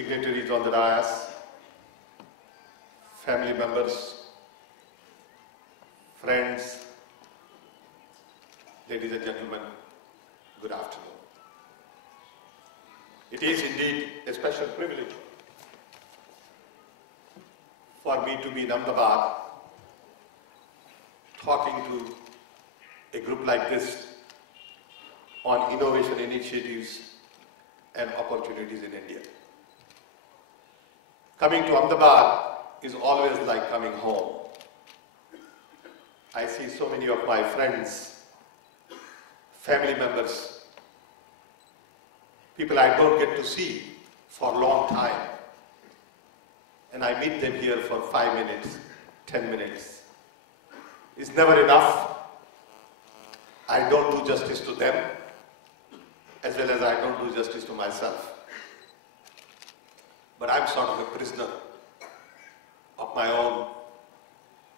dignitaries on the dais, family members, friends, ladies and gentlemen, good afternoon. It is indeed a special privilege for me to be in Ahmedabad talking to a group like this on innovation initiatives and opportunities in India. Coming to Ahmedabad is always like coming home. I see so many of my friends, family members, people I don't get to see for a long time, and I meet them here for 5 minutes, 10 minutes. It's never enough. I don't do justice to them, as well as I don't do justice to myself. But I'm sort of a prisoner of my own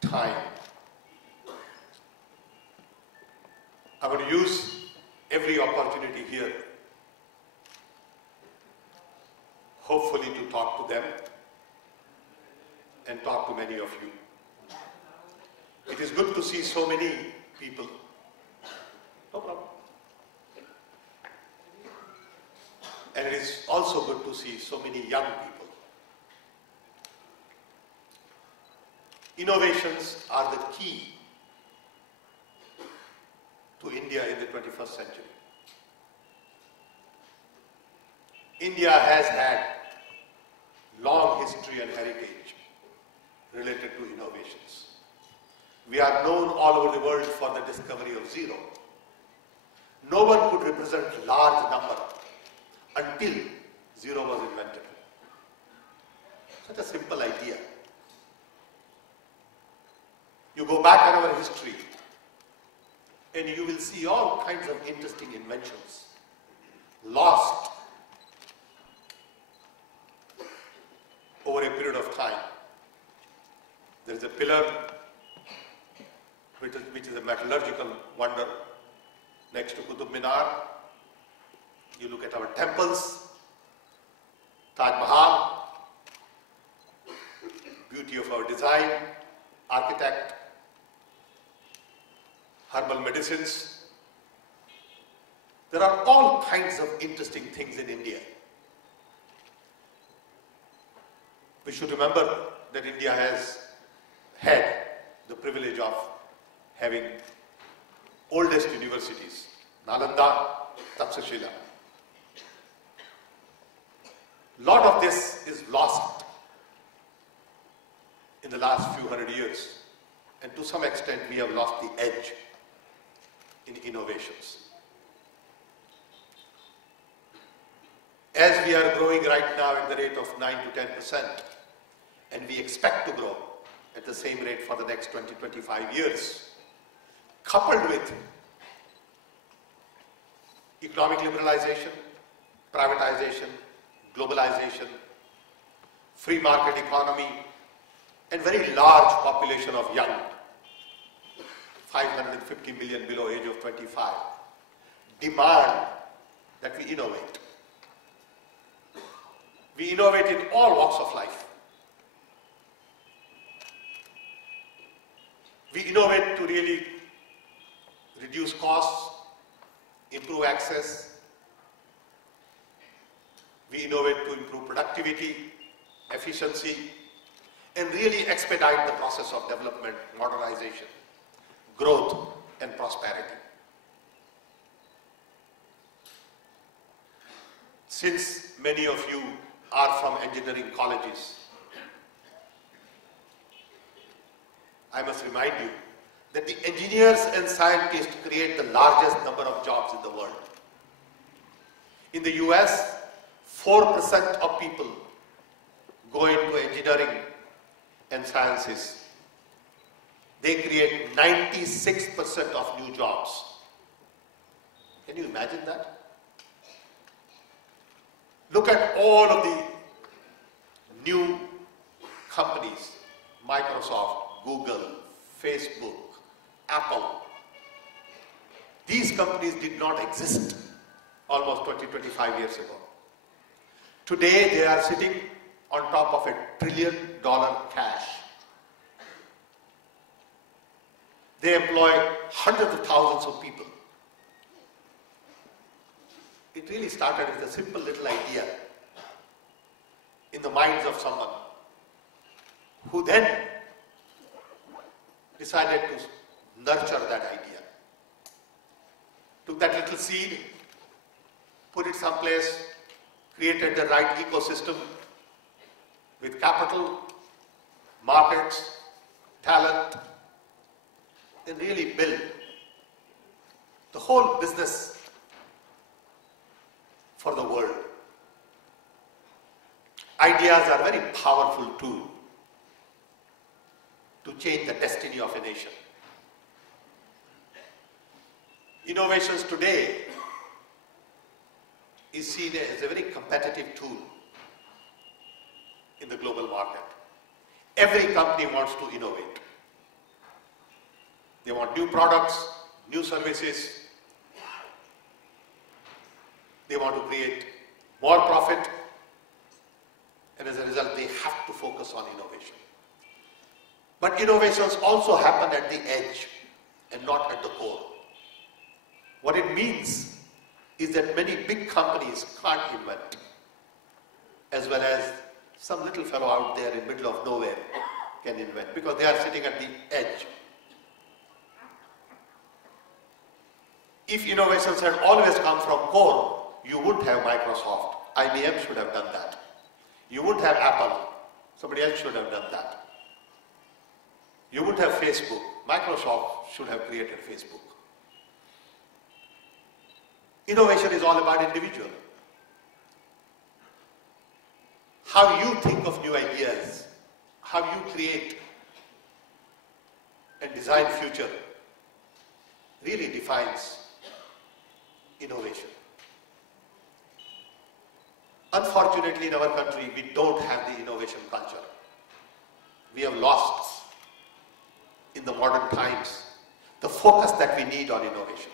time. I'm going to use every opportunity here, hopefully to talk to them and talk to many of you. It is good to see so many people. No problem. And it is also good to see so many young people. Innovations are the key to India in the 21st century. India has had long history and heritage related to innovations. We are known all over the world for the discovery of zero. No one could represent large number until zero was invented. Such a simple idea. You go back in our history and you will see all kinds of interesting inventions lost over a period of time. There is a pillar which is a metallurgical wonder next to Qutub Minar. You look at our temples, Taj Mahal, beauty of our design, architect, herbal medicines. There are all kinds of interesting things in India. We should remember that India has had the privilege of having oldest universities, Nalanda, Takshashila. Lot of this is lost in the last few hundred years, and to some extent we have lost the edge in innovations. As we are growing right now at the rate of 9 to 10%, and we expect to grow at the same rate for the next 20-25 years, coupled with economic liberalization, privatization, globalization, free market economy, and very large population of young, 550 million below age of 25, demand that we innovate. We innovate in all walks of life. We innovate to really reduce costs, improve access. We innovate to improve productivity, efficiency, and really expedite the process of development, modernization, growth, and prosperity. Since many of you are from engineering colleges, I must remind you that the engineers and scientists create the largest number of jobs in the world. In the US, 4% of people go into engineering and sciences. They create 96% of new jobs. Can you imagine that? Look at all of the new companies, Microsoft, Google, Facebook, Apple. These companies did not exist almost 20-25 years ago. Today they are sitting on top of $1 trillion cash. They employ hundreds of thousands of people. It really started with a simple little idea in the minds of someone who then decided to nurture that idea. Took that little seed, put it someplace, created the right ecosystem with capital, markets, talent, and really build the whole business for the world. Ideas are a very powerful tool to change the destiny of a nation. Innovations today is seen as a very competitive tool in the global market. Every company wants to innovate. They want new products, new services. They want to create more profit, and as a result, they have to focus on innovation. But innovations also happen at the edge and not at the core. What it means is that many big companies can't invent, as well as some little fellow out there in the middle of nowhere can invent, because they are sitting at the edge. If innovations had always come from core, you wouldn't have Microsoft. IBM should have done that. You wouldn't have Apple. Somebody else should have done that. You wouldn't have Facebook. Microsoft should have created Facebook. Innovation is all about individual. How you think of new ideas, how you create and design future really defines innovation. Unfortunately, in our country, we don't have the innovation culture. We have lost, in the modern times, the focus that we need on innovation.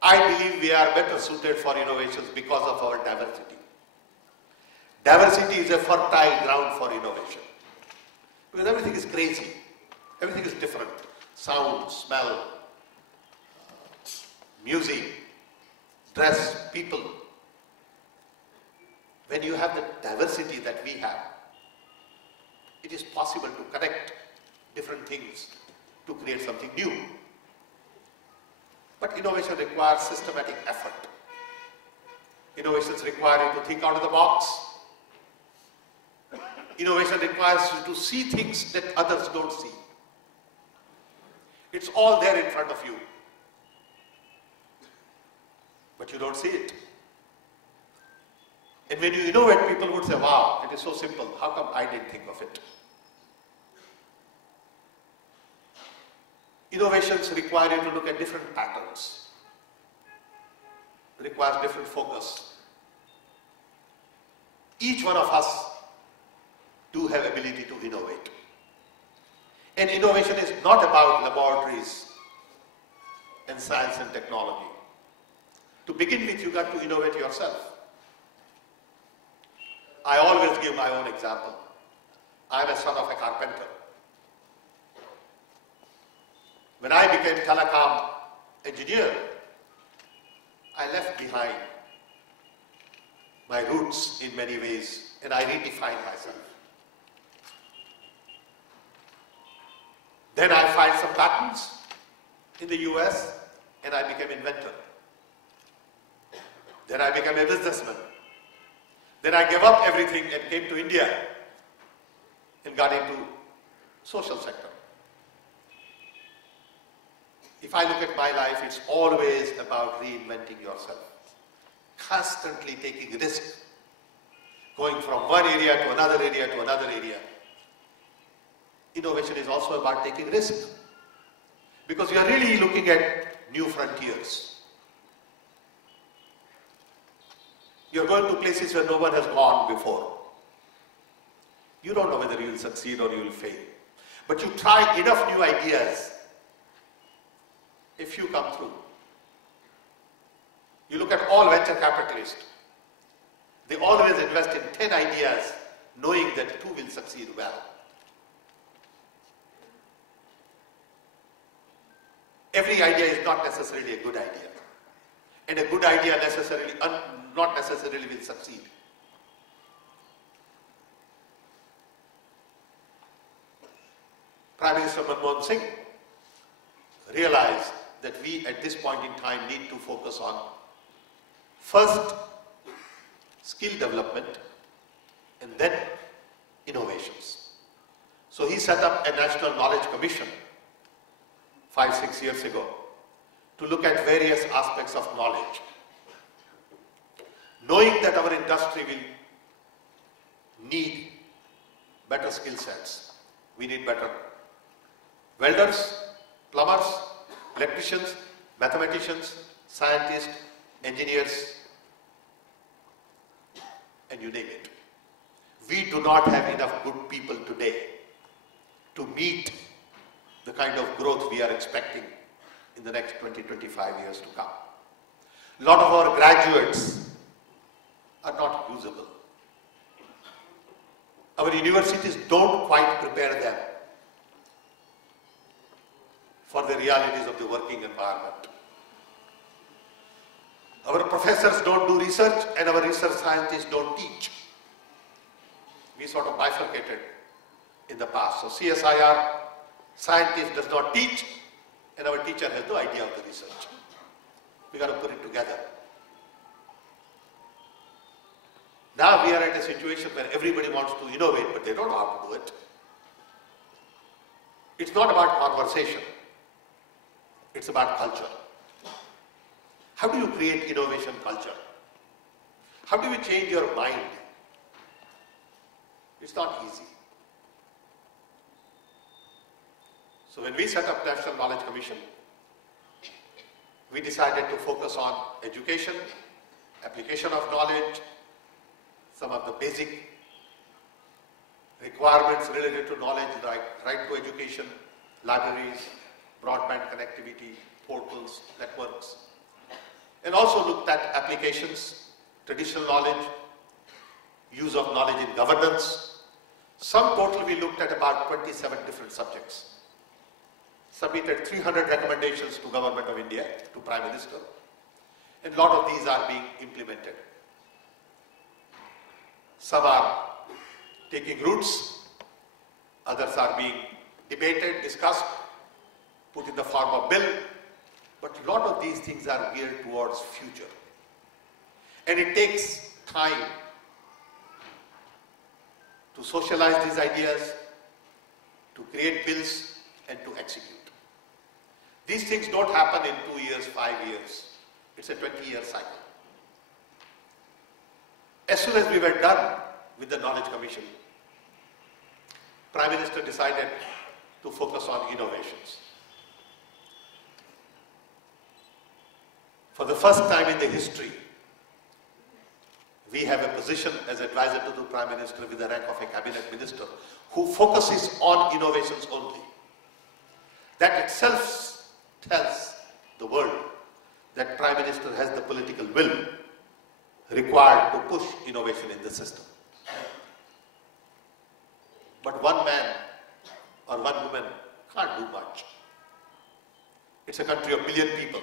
I believe we are better suited for innovations because of our diversity. Diversity is a fertile ground for innovation. Because everything is crazy. Everything is different. Sound, smell, music, dress, people. When you have the diversity that we have, it is possible to connect different things to create something new. But innovation requires systematic effort. Innovations require you to think out of the box. Innovation requires you to see things that others don't see. It's all there in front of you, but you don't see it. And when you innovate, people would say, wow, it is so simple. How come I didn't think of it? Innovations require you to look at different patterns. It requires different focus. Each one of us do have ability to innovate. And innovation is not about laboratories and science and technology. To begin with, you got to innovate yourself. I always give my own example. I am a son of a carpenter. When I became telecom engineer, I left behind my roots in many ways, and I redefined myself. Then I filed some patents in the US, and I became inventor. Then I became a businessman. Then I gave up everything and came to India and got into social sector. If I look at my life, it's always about reinventing yourself, constantly taking risk, going from one area to another area to another area. Innovation is also about taking risk, because you are really looking at new frontiers. You're going to places where no one has gone before. You don't know whether you will succeed or you will fail. But you try enough new ideas, a few come through. You look at all venture capitalists. They always invest in 10 ideas, knowing that 2 will succeed well. Every idea is not necessarily a good idea. And a good idea not necessarily will succeed. Prime Minister Manmohan Singh realized that we at this point in time need to focus on first skill development and then innovations. So he set up a National Knowledge Commission 5-6 years ago to look at various aspects of knowledge. Knowing that our industry will need better skill sets. We need better welders, plumbers, electricians, mathematicians, scientists, engineers, and you name it. We do not have enough good people today to meet the kind of growth we are expecting in the next 20-25 years to come. A lot of our graduates are not usable. Our universities don't quite prepare them for the realities of the working environment. Our professors don't do research and our research scientists don't teach. We sort of bifurcated in the past. So CSIR scientist does not teach and our teacher has no idea of the research. We got to put it together. Now we are at a situation where everybody wants to innovate, but they don't know how to do it. It's not about conversation. It's about culture. How do you create innovation culture? How do you change your mind? It's not easy. So when we set up National Knowledge Commission, we decided to focus on education, application of knowledge, some of the basic requirements related to knowledge like right to education, libraries, broadband connectivity, portals, networks, and also looked at applications, traditional knowledge, use of knowledge in governance. Sum total we looked at about 27 different subjects. Submitted 300 recommendations to Government of India, to Prime Minister, and a lot of these are being implemented. Some are taking roots, others are being debated, discussed, put in the form of bill, but a lot of these things are geared towards future. And it takes time to socialize these ideas, to create bills, and to execute. These things don't happen in 2 years, 5 years. It's a 20-year cycle. As soon as we were done with the Knowledge Commission, Prime Minister decided to focus on innovations. For the first time in the history, we have a position as advisor to the Prime Minister with the rank of a cabinet minister who focuses on innovations only. That itself tells the world that Prime Minister has the political will required to push innovation in the system. But one man or one woman can't do much. It's a country of 1 billion people.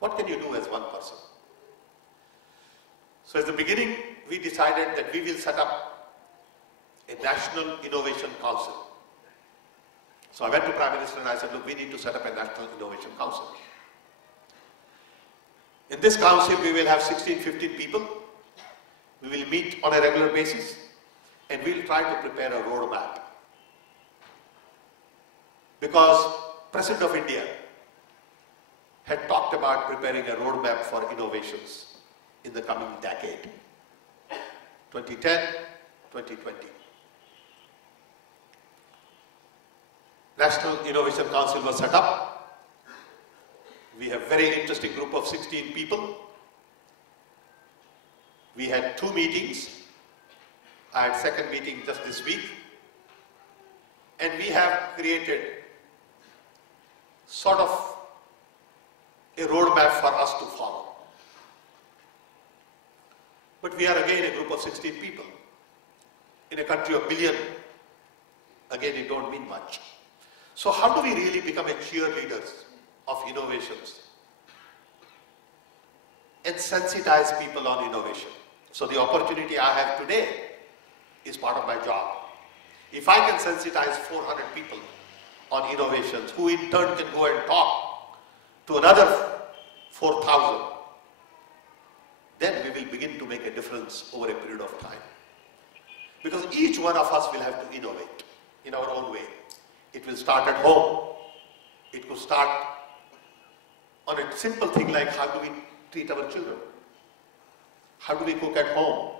What can you do as one person? So at the beginning, we decided that we will set up a National Innovation Council. So I went to Prime Minister and I said, look, we need to set up a National Innovation Council. In this council, we will have 16-15 people. We will meet on a regular basis and we will try to prepare a roadmap. Because President of India had talked about preparing a roadmap for innovations in the coming decade, 2010, 2020. National Innovation Council was set up. We have a very interesting group of 16 people. We had 2 meetings. I had second meeting just this week. And we have created sort of a roadmap for us to follow. But we are again a group of 16 people. In a country of billion, again it don't mean much. So how do we really become a cheerleaders of innovations and sensitize people on innovation? So the opportunity I have today is part of my job. If I can sensitize 400 people on innovations, who in turn can go and talk to another 4,000, then we will begin to make a difference over a period of time. Because each one of us will have to innovate in our own way. It will start at home. It could start on a simple thing like how do we treat our children? How do we cook at home?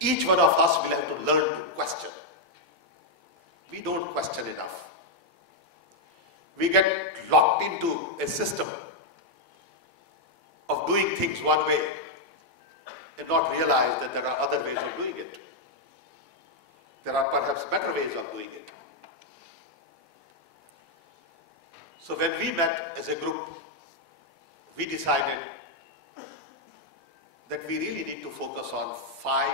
Each one of us will have to learn to question. We don't question enough. We get locked into a system of doing things one way and not realize that there are other ways of doing it. There are perhaps better ways of doing it. So when we met as a group, we decided that we really need to focus on 5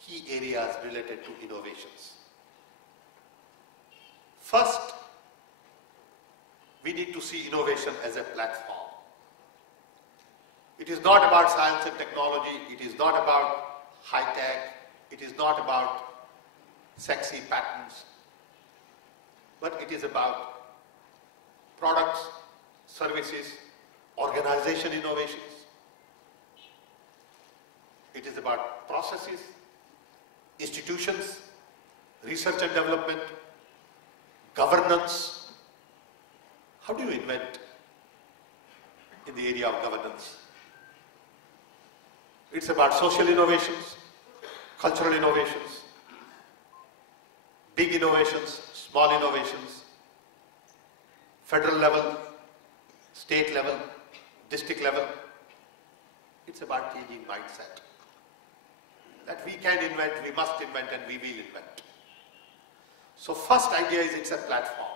key areas related to innovations. First, we need to see innovation as a platform. It is not about science and technology, it is not about high tech, it is not about sexy patents, but it is about products, services, organization innovations. It is about processes, institutions, research and development, governance. How do you invent in the area of governance? It's about social innovations, cultural innovations, big innovations, small innovations, federal level, state level, district level. It's about changing mindset. That we can invent, we must invent, and we will invent. So first idea is it's a platform.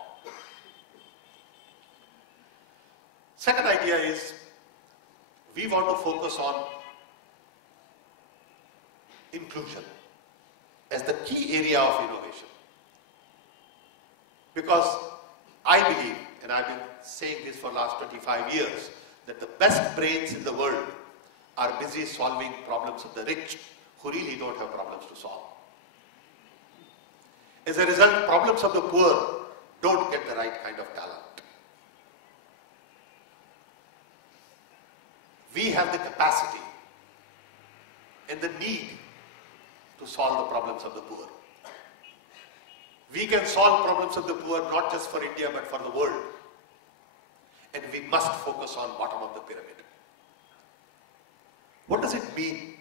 Second idea is we want to focus on inclusion as the key area of innovation. Because I believe, and I've been saying this for the last 25 years, that the best brains in the world are busy solving problems of the rich who really don't have problems to solve. As a result, problems of the poor don't get the right kind of talent. We have the capacity and the need to solve the problems of the poor. We can solve problems of the poor not just for India but for the world. And we must focus on bottom of the pyramid. What does it mean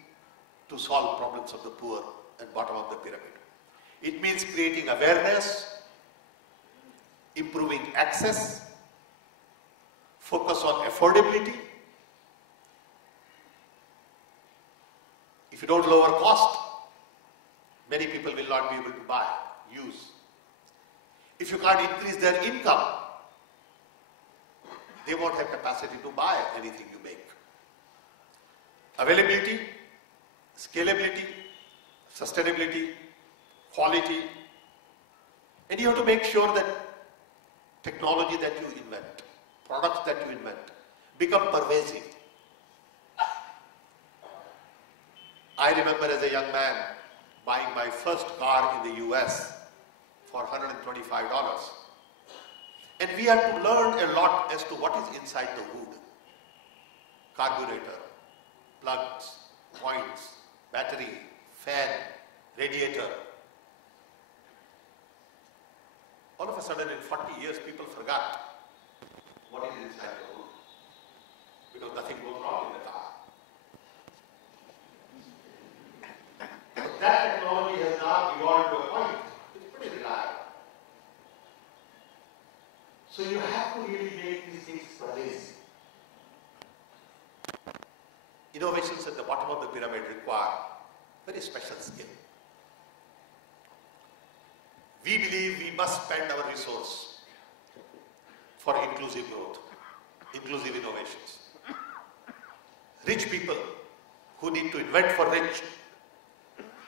to solve problems of the poor and bottom of the pyramid? It means creating awareness, improving access, focus on affordability. If you don't lower cost, many people will not be able to buy, use. If you can't increase their income, they won't have capacity to buy anything you make. Availability, scalability, sustainability, quality, and you have to make sure that technology that you invent, products that you invent, become pervasive. I remember as a young man buying my first car in the US for $125. And we had to learn a lot as to what is inside the hood. Carburetor, plugs, points, battery, fan, radiator. All of a sudden in 40 years people forgot what is inside the hood. Because nothing goes wrong in the car. But that technology has now evolved to a point which is pretty reliable. So you have to really make these things pervasive. Innovations at the bottom of the pyramid require very special skill. We believe we must spend our resource for inclusive growth, inclusive innovations. Rich people who need to invent for rich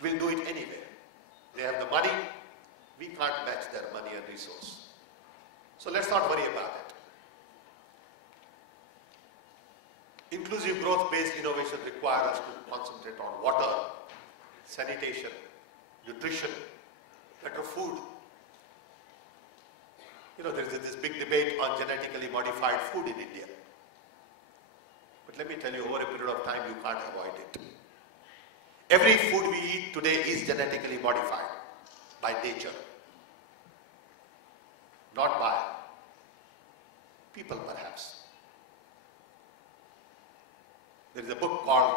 will do it anyway. They have the money, we can't match their money and resource. So let's not worry about it. Inclusive growth-based innovation requires us to concentrate on water, sanitation, nutrition, better food. You know, there is this big debate on genetically modified food in India. But let me tell you, over a period of time, you can't avoid it. Every food we eat today is genetically modified by nature, not by people perhaps. There is a book called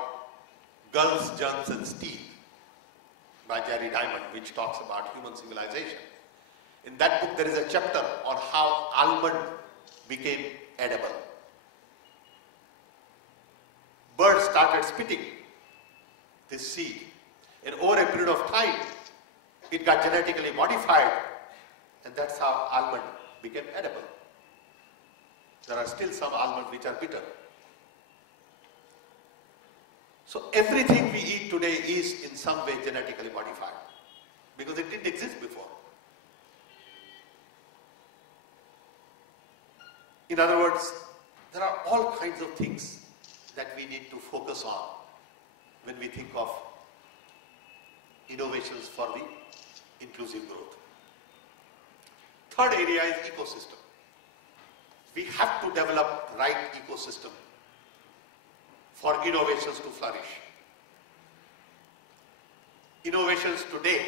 Gulls, Germs and Steel by Jerry Diamond, which talks about human civilization. In that book, there is a chapter on how almond became edible. Birds started spitting this seed, and over a period of time, it got genetically modified, and that's how almond became edible. There are still some almonds which are bitter. So everything we eat today is in some way genetically modified, because it didn't exist before. In other words, there are all kinds of things that we need to focus on when we think of innovations for the inclusive growth. Third area is ecosystem. We have to develop the right ecosystem for innovations to flourish. Innovations today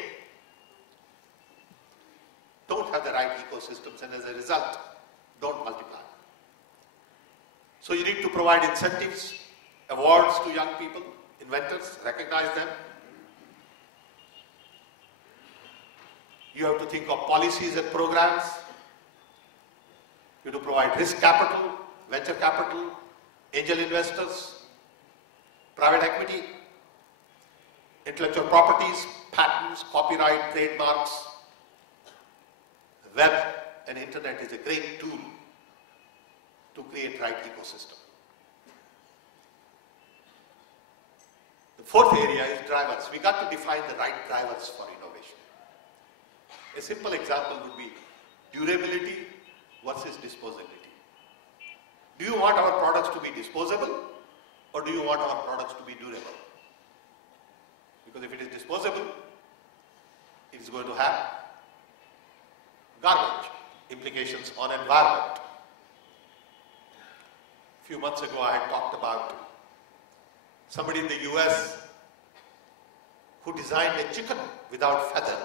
don't have the right ecosystems, and as a result, don't multiply. So you need to provide incentives, awards to young people, inventors, recognize them. You have to think of policies and programs. You have to provide risk capital, venture capital, angel investors, private equity, intellectual properties, patents, copyright, trademarks. The web and internet is a great tool to create right ecosystem. The fourth area is drivers. We got to define the right drivers for innovation. A simple example would be durability versus disposability. Do you want our products to be disposable, or do you want our products to be durable? Because if it is disposable, it is going to have garbage implications on environment. A few months ago, I had talked about somebody in the US who designed a chicken without feather.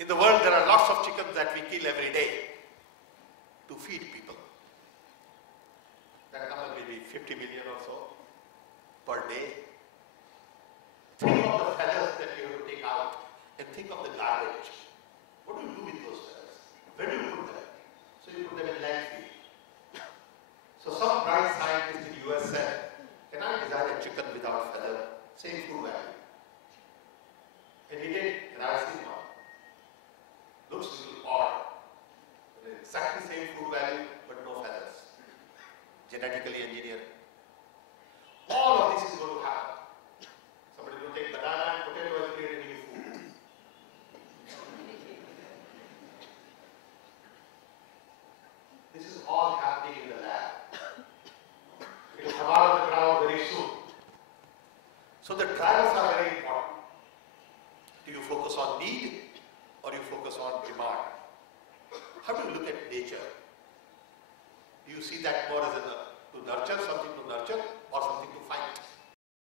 In the world, there are lots of chickens that we kill every day to feed people. That number may be 50 million or so per day. Think of the feathers that you have to take out, and think of the garbage. What do you do with those feathers? Where do you put them? So you put them in landfill. So some bright scientist in the US said, can I design a chicken without feather? Same food value. And he did, and I've seen one. Looks a little odd. Exactly same food value, but no feathers. Genetically engineering. All of this is going to happen. Somebody will take banana and potato and create a new food. This is all happening in the lab. It will come out of the ground very soon. So the drivers are very important. Do you focus on need, or do you focus on demand? How do you look at nature? Do you see that more as to nurture, something to nurture, or something to fight?